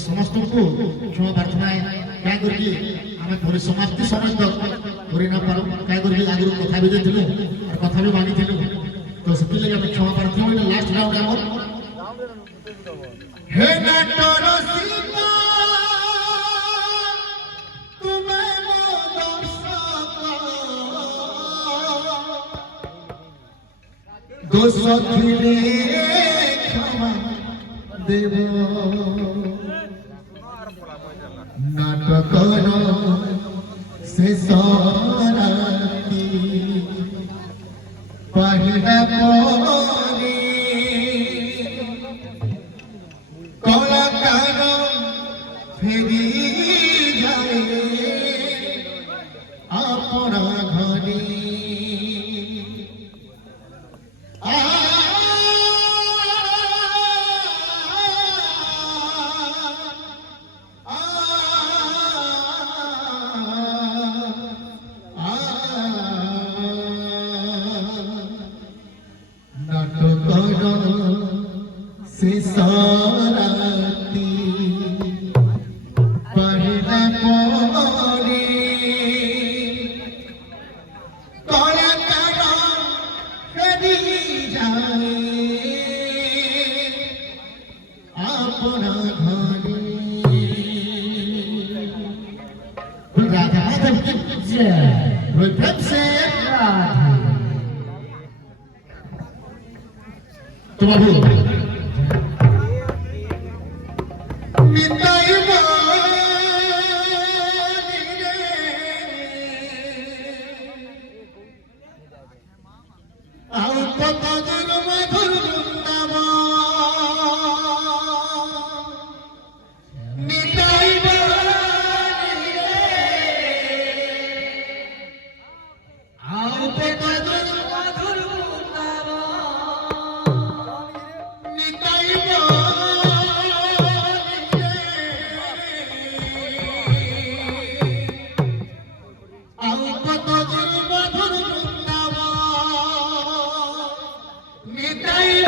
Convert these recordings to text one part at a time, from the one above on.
ସମସ୍ତଙ୍କୁ କ୍ଷମା ପ୍ରାର୍ଥନା କାଁ କରିକି ଆମେ ପରିସମାପ୍ତି ସମୟ କରି ନା ପାରୁ କାଁ କରିକି ଆଗରୁ କଥା ବି ଦେଇଥିଲୁ ଆଉ କଥା ବି ମାଗିଥିଲୁ ତ ସେଥିଲାଗି ଆମେ କ୍ଷମା ପ୍ରାର୍ଥନା ବୋଲି ଲାଷ୍ଟ ରାଉଣ୍ଡ ଆମର ହେ ନାଟର ସୀମା ତୁମେ ମୋ ଦୋଷ ଥିଲେ କ୍ଷମା ଦେବ নাটকর শেষ রাতি পাহিলা পরে কলাকার ফেরি যায় আপনা ঘরে রাতি পাহিলা পরে কলাকার ফেরি যায় আপনা ঘরে রাধা মাধব কি জয় बोल प्रेम से राधे तो बाबू मिटाई आओ पता जन मधुर वृंदावन मिटाई आओ पता जन मधुर वृंदावन मिटाई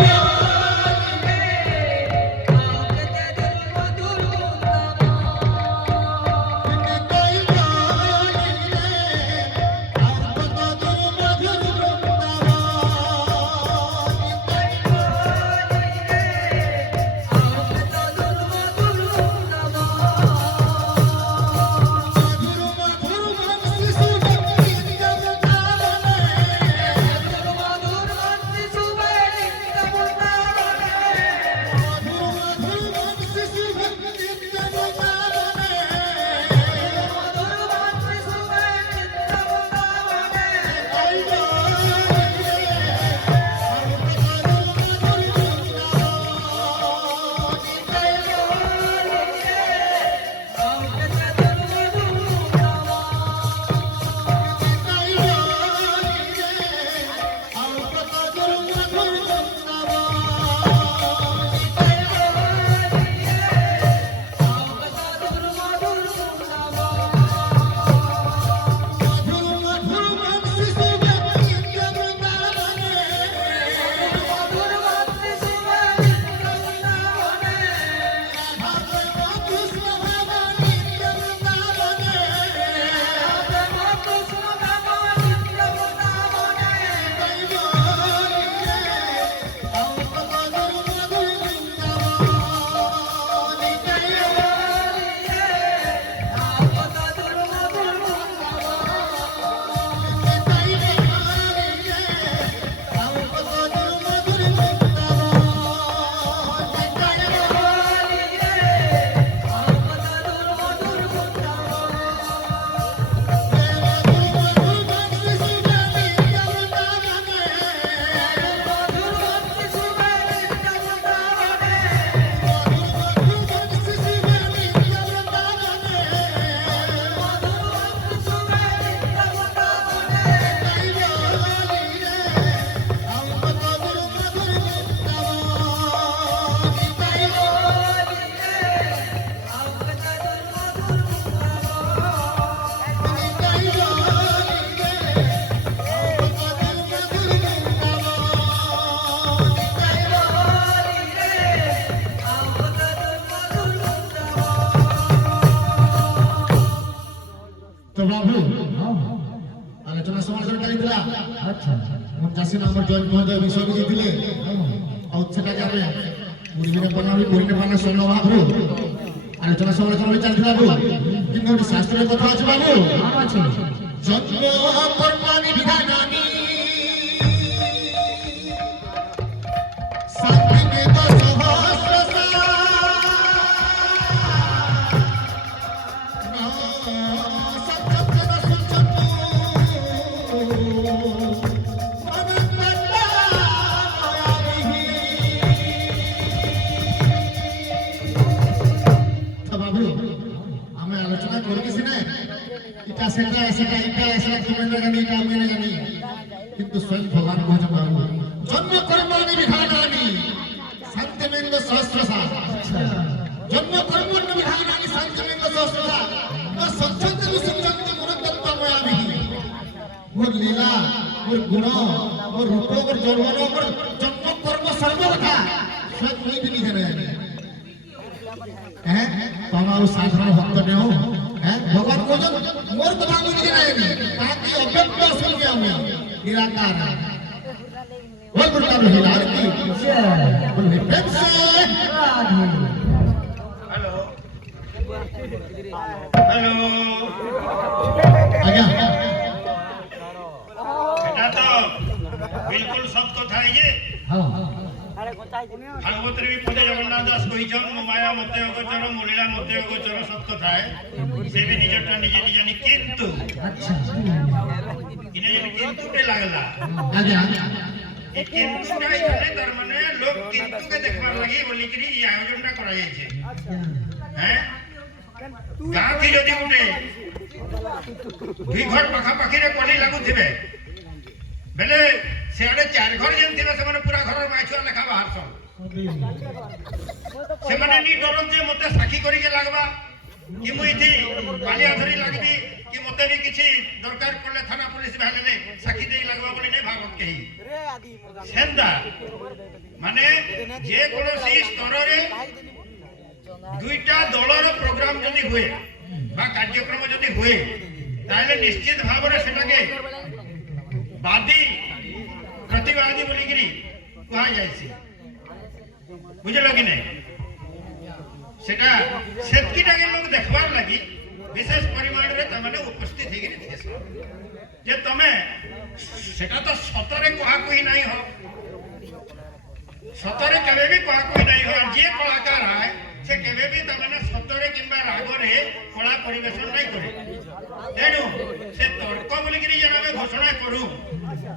ସମାଲୋଚନା ଚାଲିଥିଲା। ଆଚ୍ଛା ମୋ ଚାଷୀ ଆମର ଜୟନ୍ତ ମହୋଦୟ ବିଷୟ ବି ଦେଇଥିଲେ। ଆଉ ସେଟାକେ ଆମେ ମୁଡ଼ିରେ ବନାବି ମୁଡ଼ିରେ ବନା ସ୍ୱର୍ଣ୍ଣ ମହାପ୍ରଭୁ ଆଲୋଚନା ସମାଲୋଚନା ବି ଚାଲିଥିଲା ବାବୁ। କିନ୍ତୁ ଗୋଟେ ଶାସ୍ତ୍ରରେ କଥା ଅଛି ବାବୁ, କଣ ଅଛି? ଜନ୍ମ କର୍ମାଣି ବିଧାନାନି ଶାନ୍ତିବେଦ ସହସ୍ରଶା ସଚ୍ଚୋଟ ସୁଚତୁ কিন্তু স্বয়ং ভগবান বলছেন বাবু জন্ম কর্মাণি বিধানানি শান্তিমেন্দ্র সহস্রশা জন্ম কর্মাণি বিধানানি শান্তিমেন্দ্র সহস্রশা সচ্ছন্দ সুচন্দ মনোতত্ত্বময়ামি মোর লীলা মোর গুণ মোর রূপ মোর যৌবন মোর জন্ম কর্ম সর্বকথা স্বয়ং মই भी नहीं जाने हैं तुम और साधारण भक्त ने हो हैं भगवान को जो मोर कथा मुझे नहीं ताकि अव्यक्त सुन के हमें निराकार है बोल गुरुता हिलार की बोल प्रेम से हेलो हेलो आज्ञा बेटा तो बिल्कुल सब कथा है ହଁ भागवत भी पदे जगन्नाथ दास कही माया मत अगोचर मुलीला मत अगोचर सब कथा है से भी निजटा निजे निजानी किंतु ଆଚ୍ଛା इने किंतु पे लागला आज्ञा ए किंतु काय गले तार माने लोग किंतु के देखबार लागि बोली करी ई आयोजन करा जाय छे हैं गाँ की जदि गुटे दुई घर पाखा पाखी रे कोली लागु थिबे बेले सियाड़े चार घर जेन थिबे से माने पूरा घर माछुआ लेखा बाहर सब से माने नी डरन जे मते साखी करी के लागबा कि मु इथि बालिया धरी लागबी कि मते भी किछि दरकार पड़ले थाना पुलिस भागले साखी देई लागबा बोली नै भागत केही सेंदा माने जे कोनोसी स्तर रे दुईटा दलर प्रोग्राम जदि हुए बा कार्यक्रम जदि हुए ताले निश्चित भाव रे सेटाके बादी प्रतिवादी बोली गिरी कहा जायसी बुझल कि नहीं सेटा सेतकीटा के लोग देखबार लागि विशेष परिमाण रे तमने उपस्थित हे गिरी थे जे तमे सेटा तो सतरे कहा कोई नहीं हो सतरे केबे भी कहा कोई नहीं हो जे कलाकार है से केबे भी तमने सतरे किंबा रागरे कला परिवेशन नहीं करे तेनु से तर्क बोली गिरी जनाबे घोषणा करू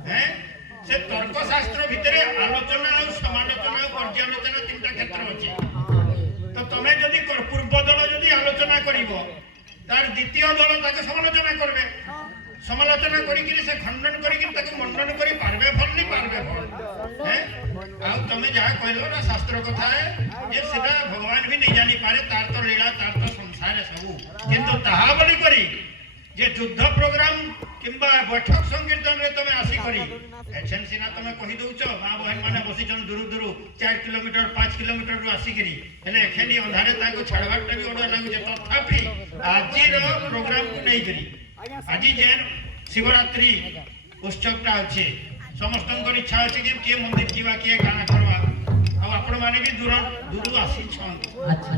हैं से तर्क शास्त्र भितरे आलोचना और समालोचना और पर्यालोचना तीनटा क्षेत्र अछि तो तमे जदि पूर्व दल जदि आलोचना करिवो तार द्वितीय दल ताके समालोचना करबे समालोचना करी कि से खंडन करी कि ताके मंडन करी पारबे फल नहीं पारबे फल हैं आ तमे जहा कहलो ना शास्त्र कथा है जे सेटा भगवान भी नहीं जानी पारे तार तो लीला तार तो संसार सबु किंतु ताहा बोली करी जे युद्ध प्रोग्राम किंबा बैठक संकीर्तन रे तमे आसी करी एछन सिना तमे कहि दउछ मां बहन माने बसिचन दूर दूर 4 किलोमीटर 5 किलोमीटर रु आसी करी हेले एखेनी अंधारे ताको छाड़बाटा भी ओडा लागु जे तथापि आजि रो प्रोग्राम को नहीं करी आजि जेन शिवरात्रि उत्सवटा अछि समस्तनकर इच्छा अछि कि के मंदिर जीवा के गाना करवा अब आपण माने भी दूर दूर आसी छन ଆଚ୍ଛା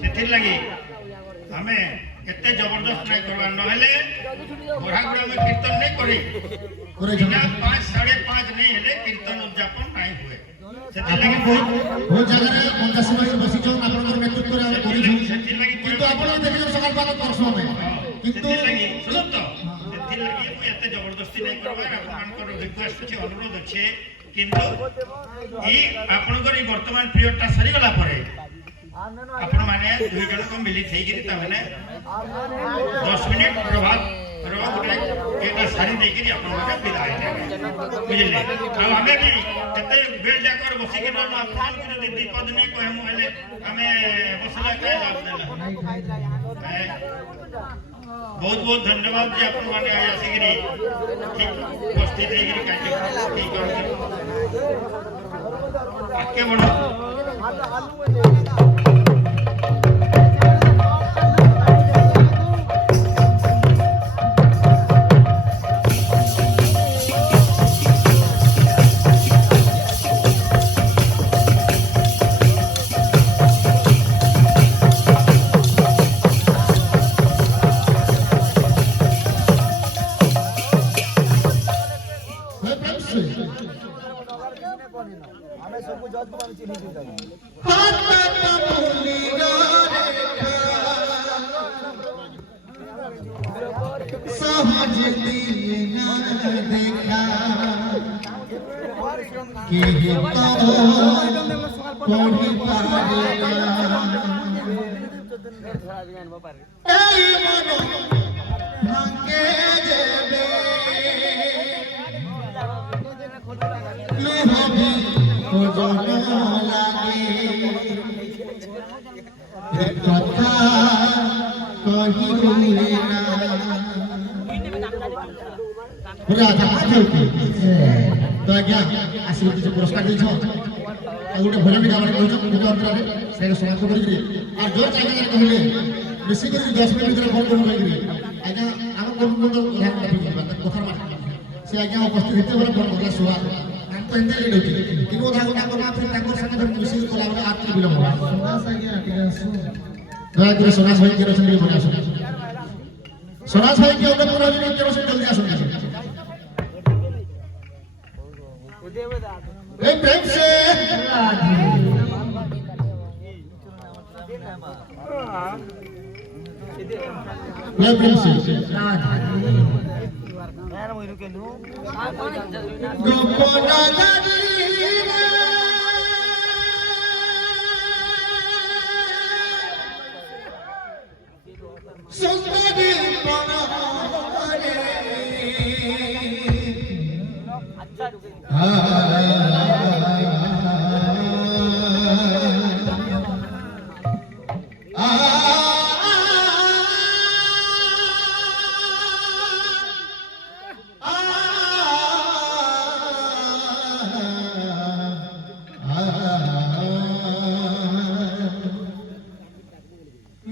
सेथिर लागि हमें एते जबरदस्त नहीं करवा न हेले बोरागुड़ा में कीर्तन नहीं करी करे बिना 5 5:30 नहीं हेले कीर्तन उद्यापन नहीं हुए सेथिर आपण लागि बहुत जगह रे पंचासी भाई बसी जो आपन नेतृत्व रे हम करी छु सेथिर लागि किंतु आपण देखियो सकाल बात करसो में किंतु सेथिर लागि सुनो तो सेथिर लागि मु एते जबरदस्ती नहीं करवा आपन को रिक्वेस्ट छै अनुरोध छै किंतु ई आपन को वर्तमान पीरियड ता सरी गला परे आपण माने दुई जन को मिली थई गिरी त माने 10 मिनिट प्रभात रोग एटा सारी दे गिरी आपण माने विदाई बुझले आ हमें भी एते बेल जाकर बसी के न आपण को जदी विपद नहीं कहे मु हेले हमें बसला काय लाभ देला बहुत बहुत धन्यवाद जी आपण माने आसी गिरी ठीक उपस्थित हे गिरी कार्यक्रम ठीक कर आके बड़ो से ଆମେ ସବୁ ଜଜ୍ ଆମେ ଚିହ୍ନିଛୁ ତାକୁ सहज दिए न देखा के पढ़ी पारेगा এই মন ভাঙে যাবে লোভী ওজন লাগে এ কথা কহিবি না পুরা কথা কইতে তো আজ্ঞা আসলে কিছু পুরস্কার দিছ আর গোটে ভজন গাবারে কইছ ভিডিও অন্তরে সেটা সমাপ্ত করি আর জোর জায়গা কইলে বেশি করে 10 মিনিট ভিতরে ফোন করব লাগি আজ্ঞা আমি কোন কোন কথা মাথা সে আজ্ঞা উপস্থিত হতে বলে ফোন করলা সোয়া আমি তো এন্ড লেট হইছি কিন্তু ওটা না করলা ফির তাঙ্কর সাথে বেশি কলা বলে আত্মীয় বিলম্ব সোনাস আজ্ঞা ঠিক আছে দয়া করে সোনাস ভাই কেন সঙ্গে বলে আসুন সোনাস ভাই কে ওটা পুরো দিন কেন সঙ্গে জলদি আসুন ए प्रेम से ले प्रेम से यार মই रुके नु गोपना गाड़ी सुंदरी पनारे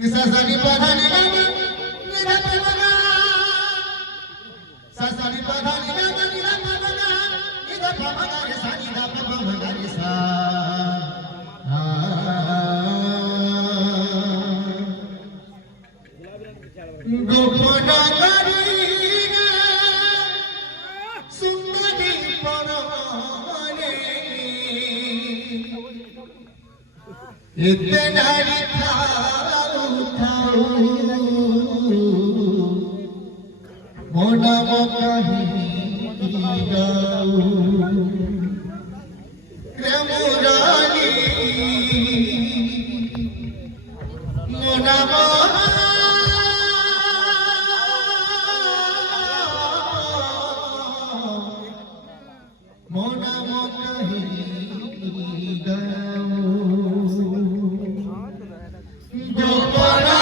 Sasani padhani gama nidha pavana Sasani padhani gama nidha pavana nidha pavana re sa nidha pavana re sa Gopana garina sundari parane itna likha मोनाम कहीं गाऊं प्रेमुरानी मोनाम मोनाम कहीं गाऊं गोपना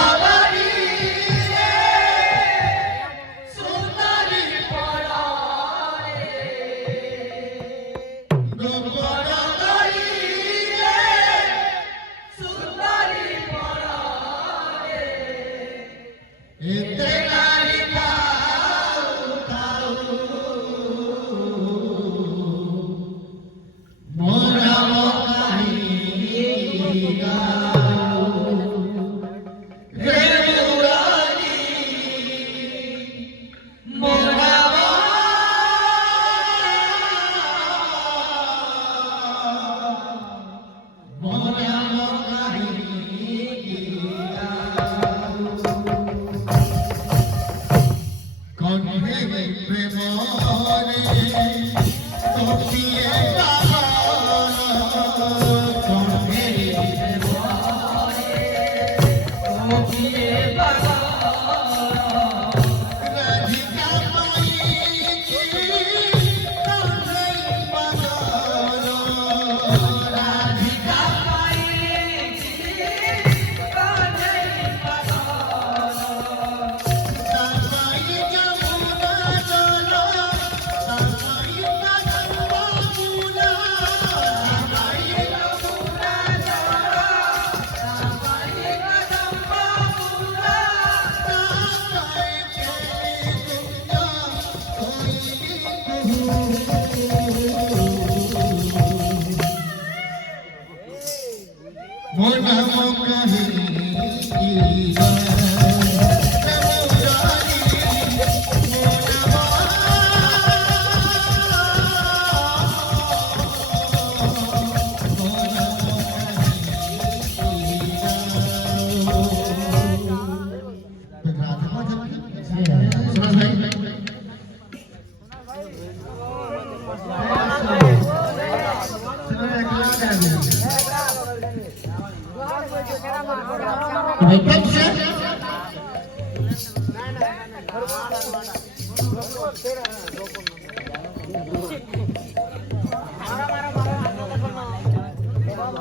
ସେମାନେ ଏକଲା ଗାଇବେ রেকর্ড সে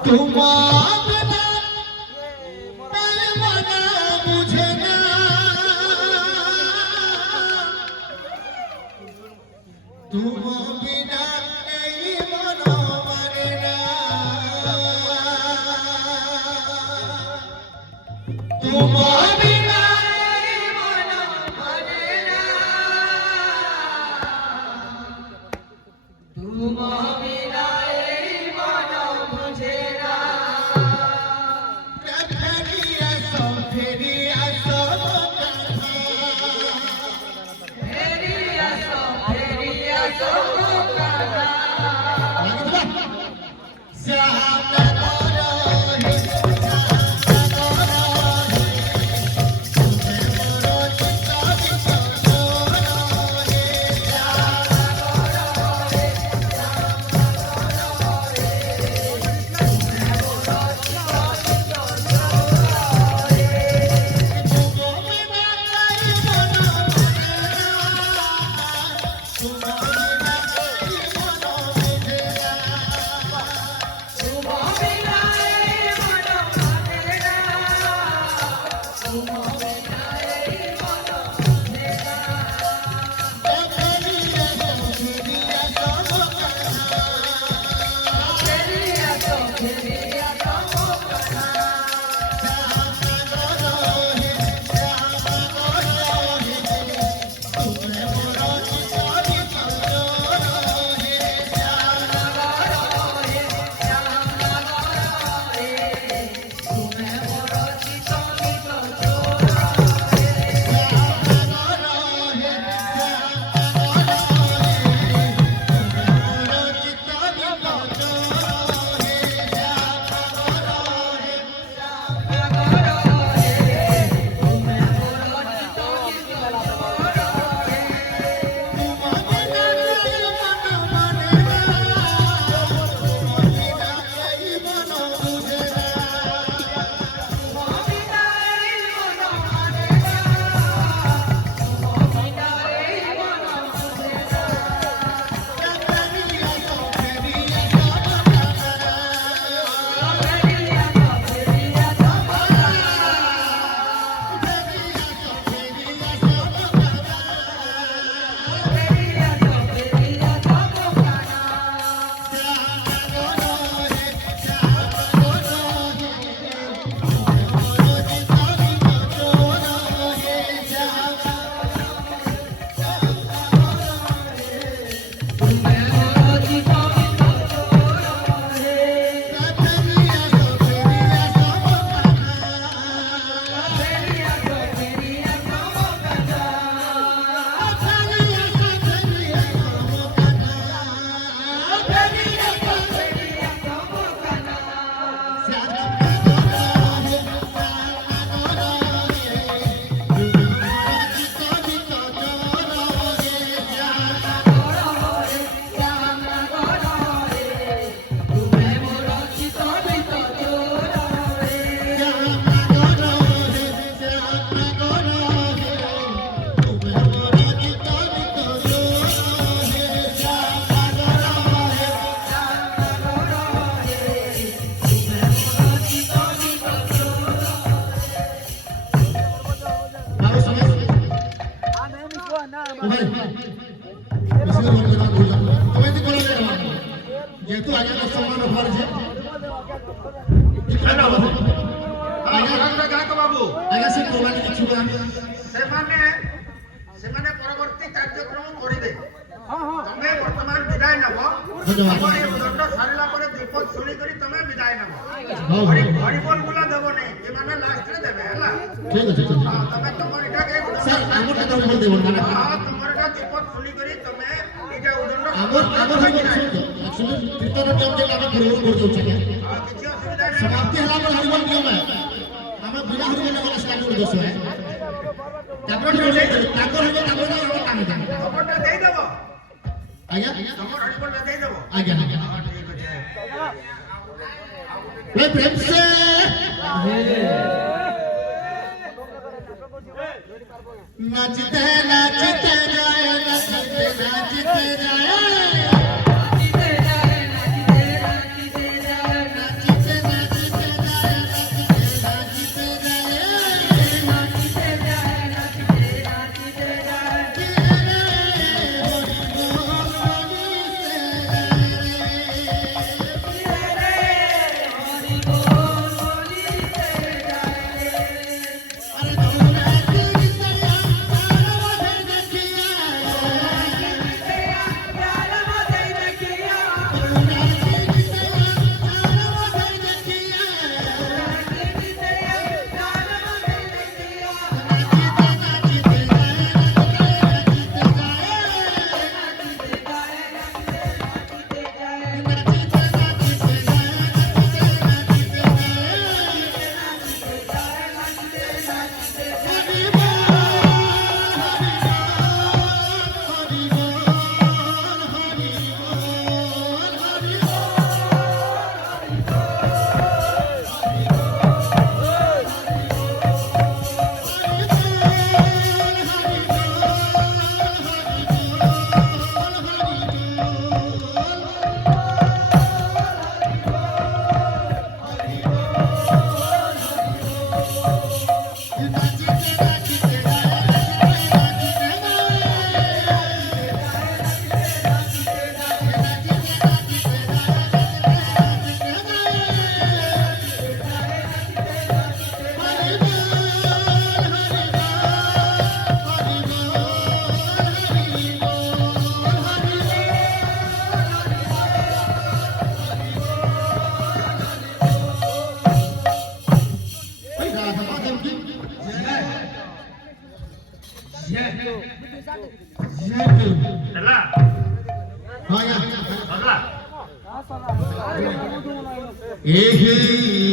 তোমার मुझे ना तुम बिना नहीं मनो मरना तुम बिना नहीं मनो मरना तुम बिना नहीं मनो मुझे ना যেহেতু আগে সম্মান অফার আছে বাবু আগে সে প্রমাণ কিছু ସେମାନେ ପରବର୍ତ୍ତୀ କାର୍ଯ୍ୟକ୍ରମ କରିବେ ତମେ ବର୍ତ୍ତମାନ ବିଦାୟ ନେବ ଦଣ୍ଡ ସାରିଲା ପରେ ଦୀପ ଶୁଣିକରି ତମେ ବିଦାୟ ନେବ ହରିବୋଲ ଗୁଲା ଦେବ ନାହିଁ ସେମାନେ ଲାଷ୍ଟରେ ଦେବେ ହେଲା ঠিক আছে ତମେ ତମର ଏଇଟା স্যার আমার টাকা বল দেব না ତମର ଏଇଟା ଦୀପ ଶୁଣିକରି তমে ଏଇଟା ଉଦଣ୍ଡ আমার হইব শুনুন কীর্তন জমকে আমি গ্রহণ করতে চাই କିଛି ଅସୁବିଧା ନାହିଁ সমাপ্তি হলা পর হরিবল নিয়ম আমরা বিনা হরিবল গলা স্টার্ট করে দোষ হয় তারপর তারপর হইবে তারপর আমার কামে যাবে খবরটা দেই দেব ଆଜ୍ଞା ତମର ହରିବୋଲ ଦେଇଦେବ ଆଜ୍ଞା ଆଜ୍ଞା ହଁ ଠିକ ଅଛି ଏ ପ୍ରେମ ସେ नाचते नाचते जाए नाचते नाचते जाए नाचते जाए नाचते जाए नाचते नाचते जाए नाचते नाचते जाए नाचते नाचते जाए ହେଲା हाँ या ହେଲା एही